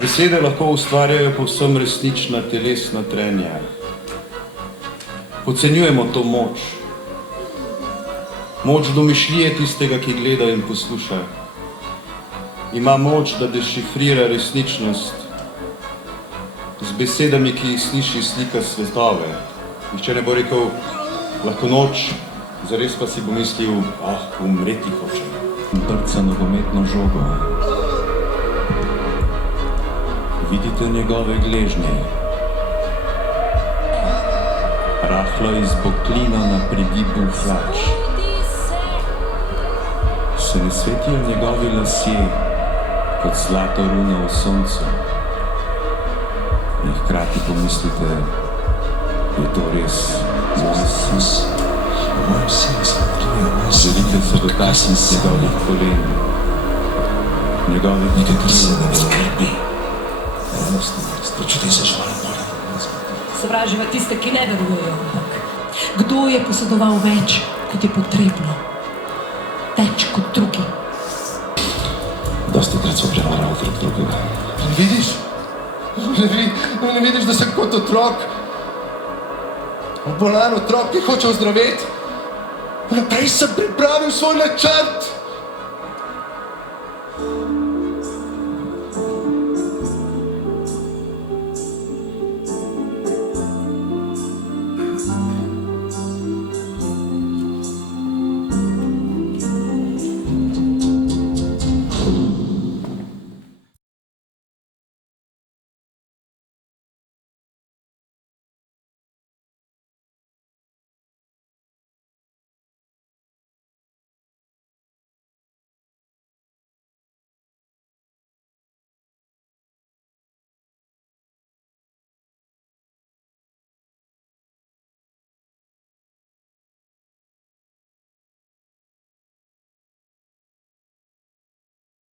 Besede lahko ustvarjajo povsem resnična telesna trenja. Podcenjujemo to moč. Moč domišljije tistega, ki gleda in posluša. Ima moč, da dešifrira resničnost z besedami, ki jih sliši, slika svetove. Nihče ne bo rekel, lahko noč, zares pa si bo mislil, umreti hoče. Brca nogometno žogo. Vidite njegove gležnje. Rahlo izboklino na prigibu hlač. Se ne svetijo njegovi lasje kot zlato runo v soncu. In hkrati pomislite, je to res moj sin. Želite se dotakniti njegovih kolen, njegovih kril. Počuti se živali bolj. Sovraživa tiste, ki ne verujejo, ampak kdo je posedoval več, kot je potrebno? Več kot drugi. Dosti krat so prevarali drug drugega. Ne vidiš? Ne vidiš, da sem kot otrok? Bolan otrok, ki hoče ozdraveti? Naprej sem pripravil svoj načrt.